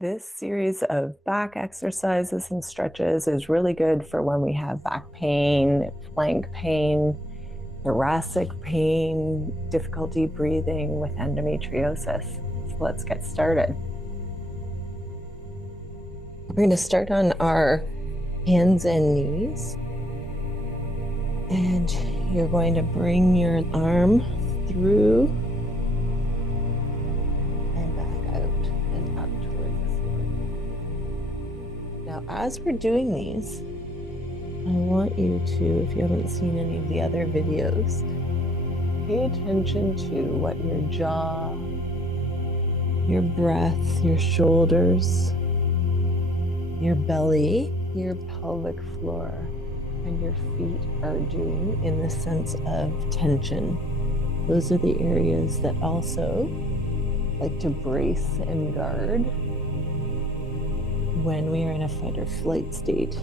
This series of back exercises and stretches is really good for when we have back pain, flank pain, thoracic pain, difficulty breathing with endometriosis. So let's get started. We're going to start on our hands and knees. And you're going to bring your arm through and back out and up towards the ceiling. Now, as we're doing these, I want you to, if you haven't seen any of the other videos, pay attention to what your jaw, your breath, your shoulders, your belly, your pelvic floor, and your feet are doing in the sense of tension. Those are the areas that also like to brace and guard when we are in a fight or flight state.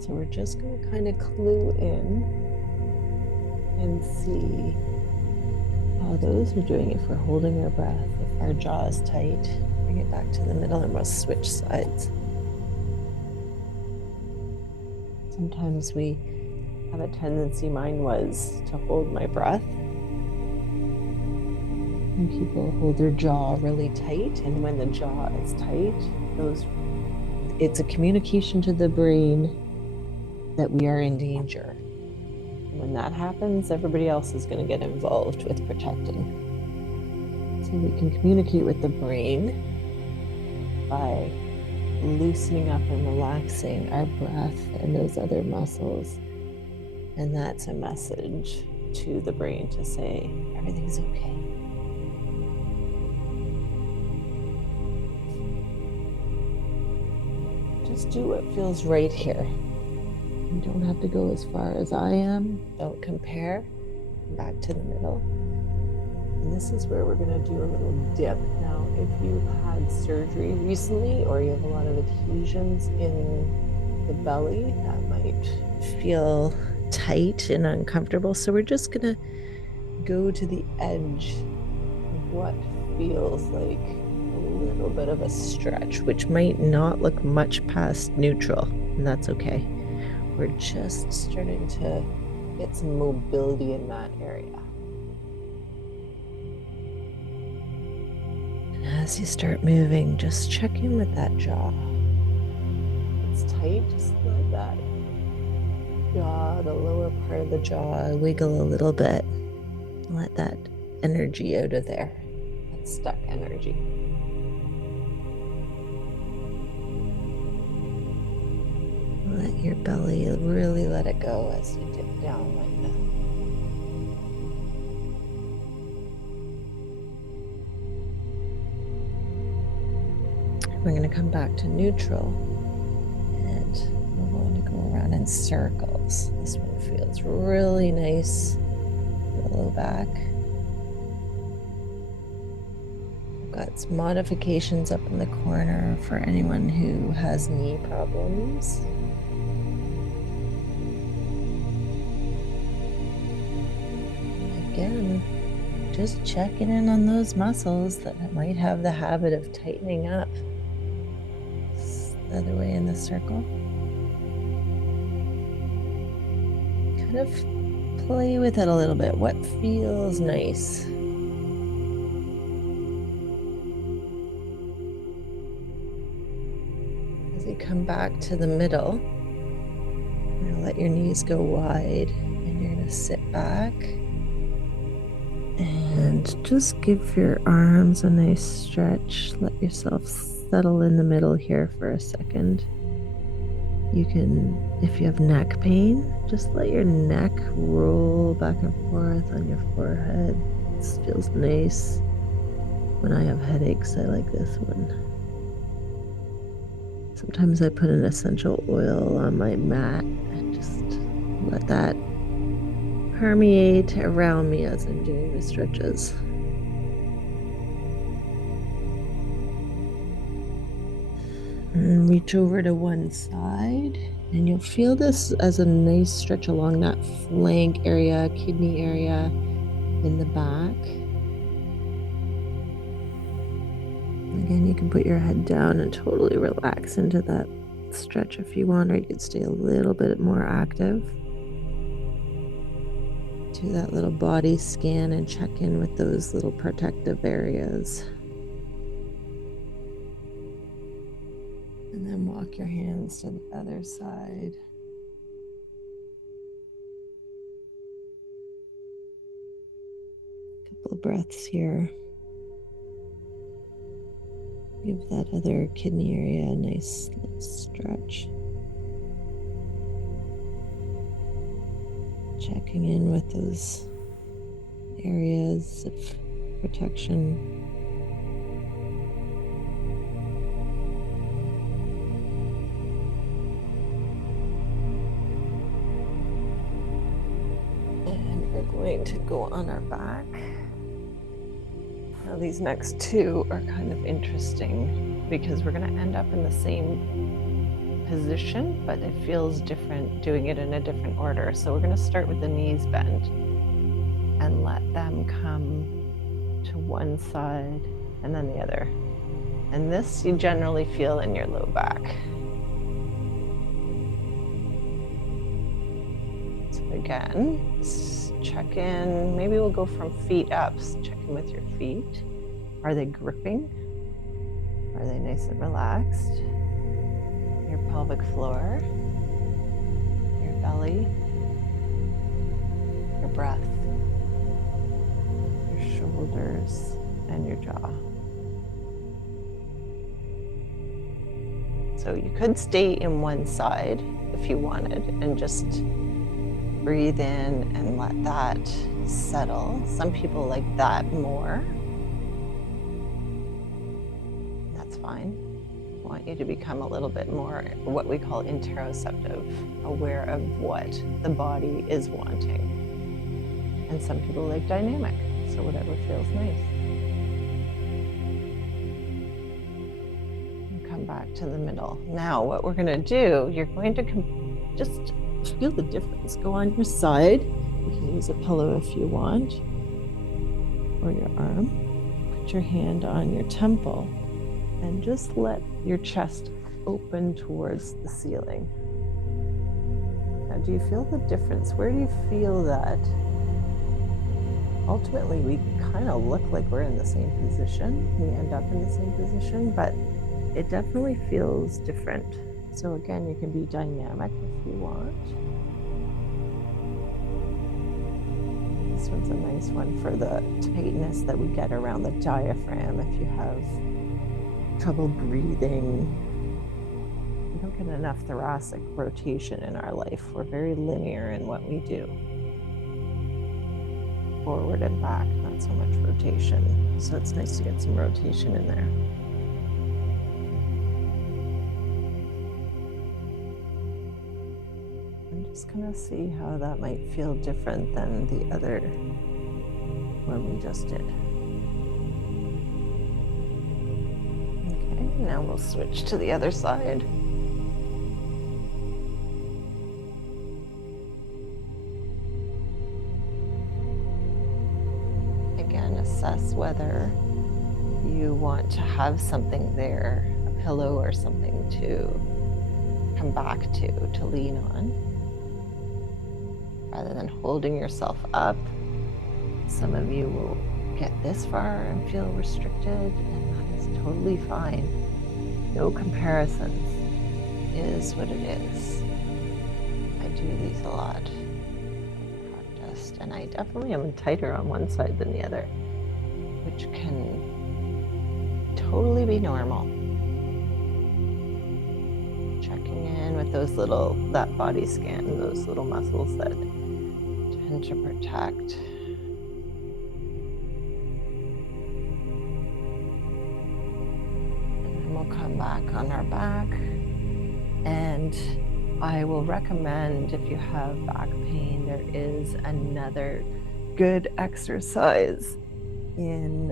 So we're just going to kind of clue in and see how those are doing. If we're holding our breath, if our jaw is tight, bring it back to the middle and we'll switch sides. Sometimes we have a tendency, mine was, to hold my breath. And people hold their jaw really tight, and when the jaw is tight, it's a communication to the brain that we are in danger. When that happens, everybody else is going to get involved with protecting. So we can communicate with the brain by loosening up and relaxing our breath and those other muscles. And that's a message to the brain to say, everything's okay. Just do what feels right here. You don't have to go as far as I am. Don't compare. Back to the middle. And this is where we're going to do a little dip. Now, if you've had surgery recently or you have a lot of adhesions in the belly, that might feel tight and uncomfortable. So we're just going to go to the edge of what feels like a little bit of a stretch, which might not look much past neutral, and that's okay. We're just starting to get some mobility in that area. As you start moving, just check in with that jaw. If it's tight, just let that jaw, the lower part of the jaw, wiggle a little bit. Let that energy out of there, that stuck energy. Let your belly really let it go as you dip down like that. We're going to come back to neutral and we're going to go around in circles. This one feels really nice. The low back. We've got some modifications up in the corner for anyone who has knee problems. Again, just checking in on those muscles that might have the habit of tightening up. The other way in the circle. Kind of play with it a little bit. What feels nice? As you come back to the middle, you're going to let your knees go wide and you're going to sit back. And just give your arms a nice stretch. Let yourself settle in the middle here for a second. You can, if you have neck pain, just let your neck roll back and forth on your forehead. This feels nice. When I have headaches, I like this one. Sometimes I put an essential oil on my mat and just let that permeate around me as I'm doing the stretches. And reach over to one side and you'll feel this as a nice stretch along that flank area, kidney area in the back. Again, you can put your head down and totally relax into that stretch if you want, or you could stay a little bit more active. Do that little body scan and check in with those little protective areas. And then walk your hands to the other side. Couple of breaths here. Give that other kidney area a nice little stretch. Checking in with those areas of protection. And we're going to go on our back. Now these next two are kind of interesting because we're going to end up in the same position, but it feels different doing it in a different order. So we're going to start with the knees bent and let them come to one side and then the other. And this you generally feel in your low back. So again, check in. Maybe we'll go from feet up. Check in with your feet. Are they gripping? Are they nice and relaxed? Your pelvic floor, your belly, your breath, your shoulders, and your jaw. So you could stay in one side if you wanted and just breathe in and let that settle. Some people like that more. That's fine. I want you to become a little bit more what we call interoceptive, aware of what the body is wanting. And some people like dynamic, so whatever feels nice. And come back to the middle. Now what we're going to do, you're going to just feel the difference. Go on your side. You can use a pillow if you want, or your arm. Put your hand on your temple and just let your chest open towards the ceiling. Now, do you feel the difference? Where do you feel that? Ultimately, we kind of look like we're in the same position. We end up in the same position, but it definitely feels different. So again, you can be dynamic if you want. This one's a nice one for the tightness that we get around the diaphragm if you have trouble breathing. We don't get enough thoracic rotation in our life. We're very linear in what we do. Forward and back, not so much rotation. So it's nice to get some rotation in there. I'm just gonna see how that might feel different than the other one we just did. Okay, now we'll switch to the other side. Again, assess whether you want to have something there, a pillow or something to come back to lean on, rather than holding yourself up. Some of you will get this far and feel restricted, and that is totally fine. No comparisons is what it is. I do these a lot, practiced, and I definitely am tighter on one side than the other, which can totally be normal. Checking in with those little, that body scan, those little muscles that tend to protect. And then we'll come back on our back, and I will recommend, if you have back pain, there is another good exercise in,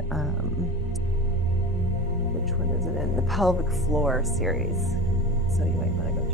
which one is it in? The pelvic floor series. So you might want to go